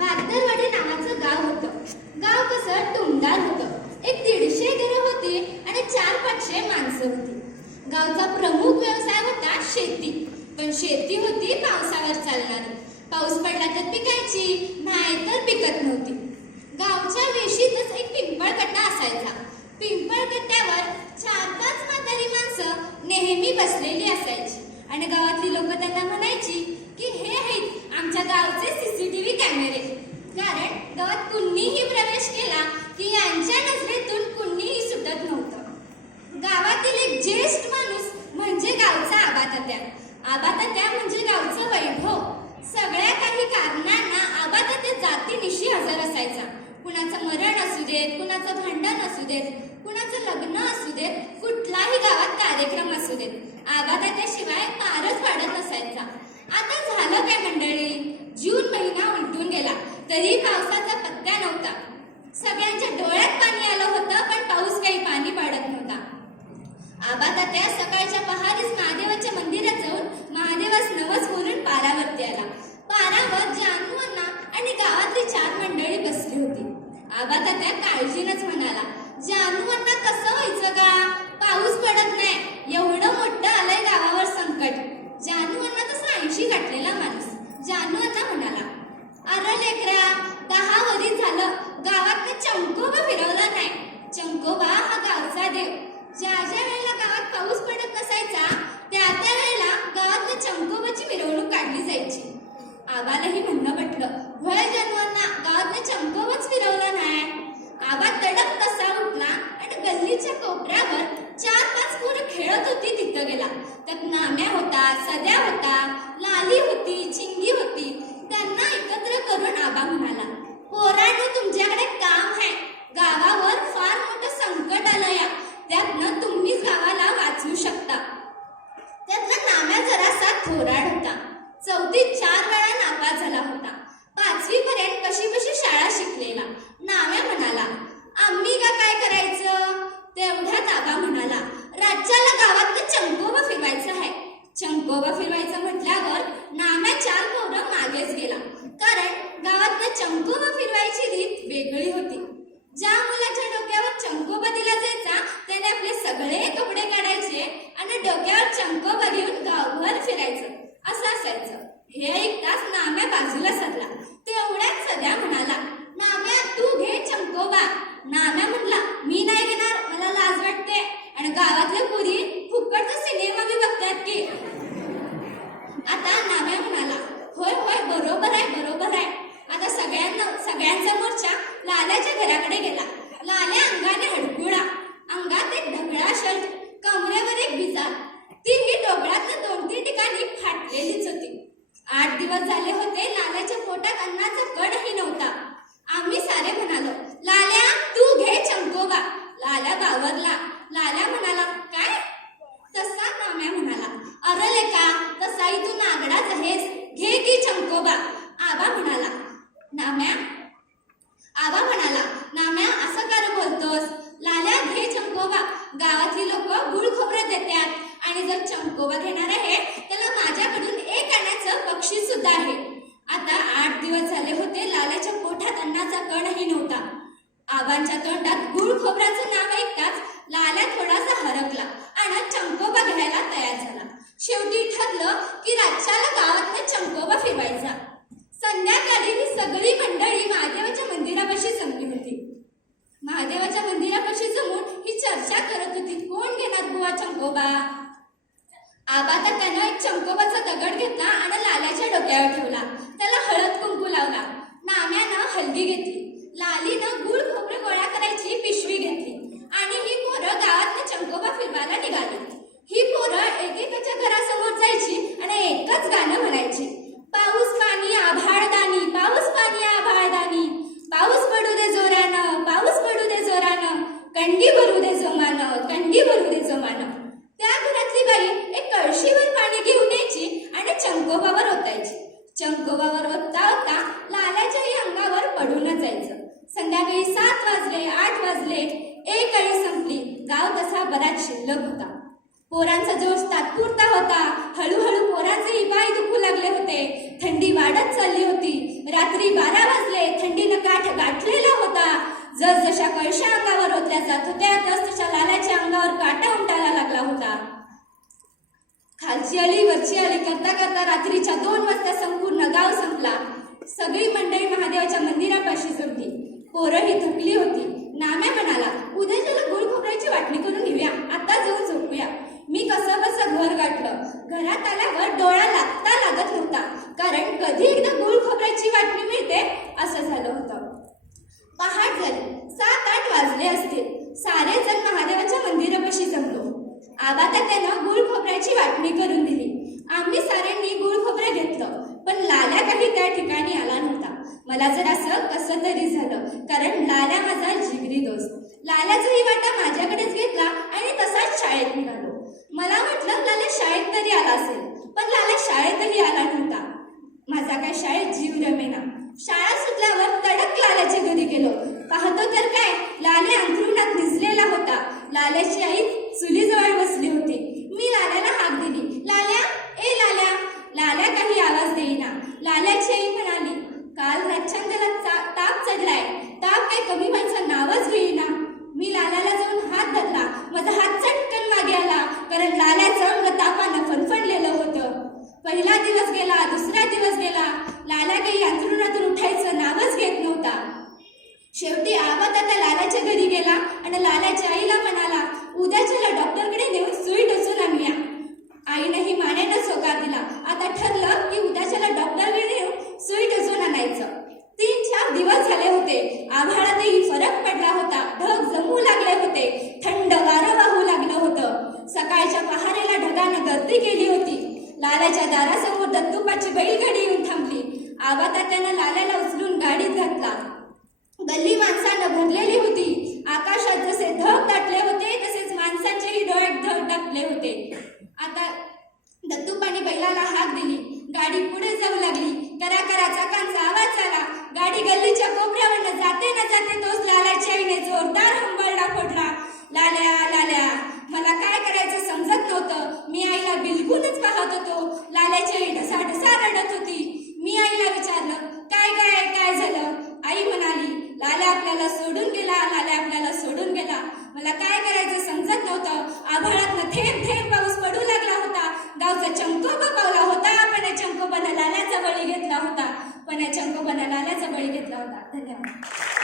बागदरवाडी नावाचं गाव होतं. गाव कसं टुमदार होतं. एक 150 घरं होती आणि 400-500 माणसं होती. गावचा प्रमुख व्यवसाय होता शेती. पण शेती होती पावसावर चालणारी. पाऊस पडला तर पिकायची, नाही तर पिकत नव्हती. गावच्या वेशीतच एक पिंपळकट्टा असायचा. पिंपळकट्ट्यावर 4-5 म्हातारी माणसं नेहमी बसलेली असायची आणि गावातली लोक त्यांना म्हणायची की हे आहेत आमच्या गावचे CCTV कॅमेरे. कारण गावात कुणीही प्रवेश केला की यांच्या नजरेतून कुणीही सुटत नव्हतं. गावातील एक ज्येष्ठ माणूस म्हणजे गावचा आबातात्या. आबातात्या म्हणजे गावचं वैभव. सगळ्या काही कारणांना आबातात्या जातीनिशी हजर असायचा. कुणाचं मरण असू देत, कुणाचं भांडण असू देत, कुणाचं लग्न असू देत, कुठलाही गावात कार्यक्रम असू देत, आबातात्याशिवाय पारच पाडत नसायचा. आता झालं काय मंडळी, जून महिना उलटून गेला तरी पावसाचा पत्ता नव्हता. सगळ्यांच्या डोळ्यात पाणी आलं होतं पण पाऊस काही पाणी पाडत नव्हता. आबातात्या सकाळच्या पहारीच महादेवाच्या मंदिरात जाऊन महादेवास नवस बोलून पारावरती आला. पारावर जानू अण्णा आणि गावातली 4 मंडळी बसली होती. आबातात्या काळजीनच म्हणाला, जानू अण्णा कसं व्हायचं का, पाऊस पडत नाही, एवढं मोठं आलंय गावावर संकट. जानू अण्णा तसा 80 गाठलेला माणूस. जानू अण्णा म्हणाला, अरे लेकरा, 10 वर्ष झालं गावात चंकोबा फिरवला नाही. चंकोबा हा गावचा देव. ज्या वेळेला गावात पाऊस पडत नसायचा त्या वेळेला गावात चंकोबाची मिरवणूक काढली जायची. आबालाही म्हणणं पटलं, होय जानवांना, गावात चंकोबाच फिरवला नाही. आबा तडक तसा उठला आणि गल्लीच्या कोपऱ्यावर 4-5 पोरं खेळत होती तिथं गेला. त्यात नाम्या होता, सद्या होता, लाली होती, चिंगी होती. त्यांना एकत्र करून आबा म्हणाला, पोरांनो, तुमच्याकडे काम आहे. गावावर फार मोठं संकट आलं या, त्यातनं तुम्हीच गावाला वाचवू शकता. त्यातला नाम्या जरासा थोराड होता. 4थीत 4 वेळा नापास झाला होता. 5वी पर्यंत कशी शाळा शिकलेला. नाम्या म्हणाला, आम्ही का काय करायचं. तेवढ्यात आबा म्हणाला, राज्याला गावात चंकोबा फिरवायचं आहे. चंकोबा फिरवायचं म्हटल्यावर नाम्या 4 पोरं मागेच गेला. कारण गावात चंकोबा फिरवायची रीत वेगळी होती. ज्या मुलाच्या डोक्यावर चंकोबा दिला जायचा त्याने आपले सगळे कपडे काढायचे आणि डोक्यावर चंकोबा घेऊन गावभर फिरायचं, असं असायचं. हे ऐकताच नाम्या बाजूला सरला. तेवढ्यात सध्या म्हणाला, नाम्या, तू घे चंकोबा. नाम्या म्हणला, मी नाही घेणार, मला लाज वाटते आणि गावातल्या पोरी फुकटचा सिनेमा बी बघतात की. आता नाम्या म्हणाला, होय होय, बरोबर आहे, बरोबर आहे. आता सगळ्यांचा मोर्चा लाल्याच्या घराकडे गेला. लाल्या अंगाने हडकुळा, अंगात एक ढगळा शर्ट, कमरेवर एक भिजार. तीही डोक्यात 2-3 ठिकाणी फाटलेलीच होती. 8 दिवस झाले होते लाल्याच्या पोटात अन्नाचा कणही नव्हता. आम्ही सारे म्हणालो, लाल्या, तू घे चंकोबा. लाल्या बावरला. लाल्या म्हणाला, काय. तसा नाम्या म्हणाला, अरे लेका, तसाही तू नागडाच आहेस, घे की चंकोबा. आबा म्हणाला, नाम्या, असं का बोलतोस. लाल्या, घे चंकोबा. गावातली लोक गुळ खोबरं देतात आणि जर चंकोबा घेणार आहे त्याला माझ्याकडून 1 आण्याचं बक्षीस सुद्धा आहे. आता 8 दिवस झाले होते लाल्याच्या पोटात अन्नाचा कणही नव्हता. आबांच्या तोंडात गुळ खोबऱ्याचं नाव ऐकताच लाल्या थोडासा हरकला आणि चंकोबा घ्यायला तयार झाला. शेवटी ठरलं की राज्याला गावात चंकोबा फिरवायचा. संध्याकाळी ही सगळी मंडळी महादेवाच्या मंदिरापाशी जमली होती. महादेवाच्या मंदिरापाशी जमून ही चर्चा करत होती, कोण घेणार बुवा चंकोबा. आबातात्यानं एक चंकोबाचा दगड घेतला आणि लाल्याच्या डोक्यावर ठेवला. त्याला हळद कुंकू लावला. नाम्यानं हलगी घेतली. लालीनं गुळ खोबरे गोळा करायची पिशवी घेतली आणि ही पोरं गावात चंकोबा फिरवायला निघाली. ही पोरं एकेकाच्या घरासमोर जायची आणि एकच गाणं म्हणायची, पाऊस पाणी आभाळदानी, पाऊस पाणी आभाळदानी, पाऊस पडू दे जोरानं, पाऊस पडू दे जोरानं, कंडी भरू दे जोमानं, कंडी भरू दे जोमानं. त्या घरातली बाई एक कळशीवर पाणी घेऊन यायची आणि चंकोबावर ओतायची. चंकोबावर ओतता ओतता लाल्याच्याही अंगावर पडूनच जायचं. संध्याकाळी 7 वाजले, 8 वाजले, एक कळी संपली. गाव तसा बराच शिल्लक होता. पोरांचा जोश तात्पुरता होता. हळूहळू पोरांचेही पाय दुखू लागले होते. थंडी वाढत चालली होती. रात्री 12 वाजले वरची आली करता करता रात्रीच्या 2 वाजता संपूर्ण गाव संपला. सगळी मंडळी महादेवाच्या मंदिरापाशी जमली. पोरंही थकली होती. नाम्या म्हणाला, उद्याच्याला गुळ खोबऱ्याची वाटणी करून घेऊया, आता जाऊन झोपूया. मी कसं बसं घर गाठलं. घरात आल्यावर डोळा लागत नव्हता, कारण कधी एकदा गुळ खोबऱ्याची वाटणी मिळते असं झालं होतं. पहाट झाली. 7-8 वाजले असतील. सारे जण महादेवाच्या मंदिरापाशी जमलो. आबा त्यानं गुळ खोबऱ्याची वाटणी करून दिली. आम्ही साऱ्यांनी गुळ खोबरं घेतलं, पण लाल्या काही त्या ठिकाणी आला नव्हता. मला जर असं कसं तरी झालं, कारण लाल्या माझा जिगरी दोस्त. लाल्याचाही वाटा माझ्याकडेच घेतला आणि तसाच शाळेत निघालो. मला म्हटलं लाल्या शाळेत तरी आला असेल, पण लाल्या शाळेतही आला नव्हता. माझा काय शाळेत जीव रमेना. शाळा सुटल्यावर तडक लाल्याच्या घरी गेलो. पाहतो तर काय, लाल्या अंथरुणात निजलेला होता. लाल्याची आई चुलीजवळ बसली होती. मी लाल्याला हाक दिली, लाल्या, ए लाल्या. लाल्या काही आवाज देईना. लाल्याची आई म्हणाली, काल रातच्याला ताप चढलाय. ताप काही कमी व्हायचं नावच घेईना. मी लाल्याला जाऊन हात धरला. माझा हात चटकन मागे आला, कारण लाल्याचं अंग तापानं फणफणलेलं होतं. पहिला दिवस गेला, दुसरा दिवस गेला. लाल्या काही अंथरुणातून उठायचं नावच घेत नव्हता. शेवटी आबा त्या लाल्याच्या घरी गेला आणि लाल्याच्या आईला म्हणाला, उद्याच्याला डॉक्टरकडे नेऊन सुई टोचून आणूया. आईनंही मानेनं होकार दिला. आता ठरलं की उद्याच्याला डॉक्टरकडे नेऊन सुई टोचून आणायचं. 3-4 दिवस झाले होते. आभाळातही फरक पडला होता. ढग जमू लागले होते. थंड वारं वाहू लागलं होतं. सकाळच्या पहारेला ढगानं गर्दी केली होती. लाल्याच्या दारासमोर दत्तूपाची बैलगाडी येऊन थांबली. आबा त्यानं लाल्याला उचलून गाडीत घातला. गल्ली माणसानं भरलेली होती. आकाशात जसे ढग दाटले होते, तसेच माणसांचेही डोळ्यात ढग दाटले होते. आता दत्तूपाने बैलाला हाक दिली. गाडी पुढे जाऊ लागली. करा चाकांचा आवाज आला. गाडी गल्लीच्या कोपऱ्यावरनं जाते न जाते तोच लाल्याच्या आईने जोरदार हंबरडा फोडला. लाल्या, लाल्या. मला काय करायचं समजत नव्हतं. मी आईला बिलकुलच पाहत होतो. लाल्याची आई ढसाढसा रडत होती. मी आईला विचारलं, काय झालं? आई म्हणाली, लाल्या आपल्याला सोडून गेला. मला काय करायचं समजत नव्हतं. आभाळ